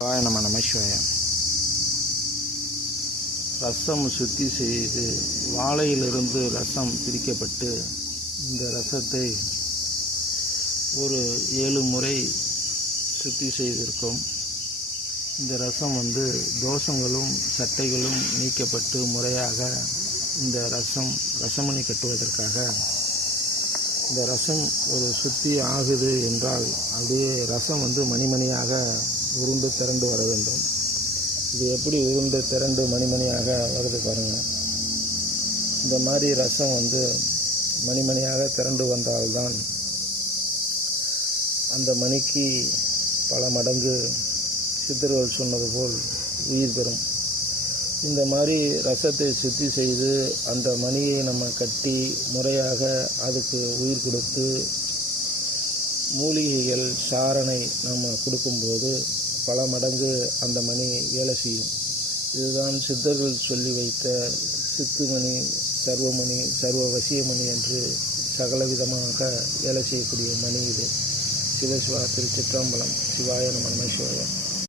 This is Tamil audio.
நமசிவாய. ரசம் சுத்தி செய்து வாழையிலிருந்து ரசம் பிரிக்கப்பட்டு இந்த ரசத்தை ஒரு 7 முறை சுத்தி செய்திருக்கும். இந்த ரசம் தோஷங்களும் சட்டைகளும் நீக்கப்பட்டு முறையாக இந்த ரசமணி கட்டுவதற்காக இந்த ரசம் ஒரு சுத்தி ஆகுது என்றால் அப்படியே ரசம் மணிமணியாக உருண்டு திரண்டு வர வேண்டும். இது எப்படி உருண்டு திரண்டு மணிமணியாக வருது பாருங்கள். இந்த மாதிரி ரசம் மணிமணியாக திரண்டு வந்தால்தான் அந்த மணிக்கு பல மடங்கு சித்தர்கள் சொன்னது போல் உயிர் பெறும். இந்த மாதிரி ரசத்தை சுத்தி செய்து அந்த மணியை நம்ம கட்டி முறையாக அதுக்கு உயிர் கொடுத்து மூலிகைகள் சாரணை நம்ம கொடுக்கும்போது பல மடங்கு அந்த மணி வேலை செய்யும். இதுதான் சித்தர்கள் சொல்லி வைத்த சித்துமணி, சர்வமணி, சர்வ வசியமணி என்று சகலவிதமாக வேலை செய்யக்கூடிய மணி இது. சிவசிவா திருச்சிற்றம்பலம். சிவாய நம. சிவாய.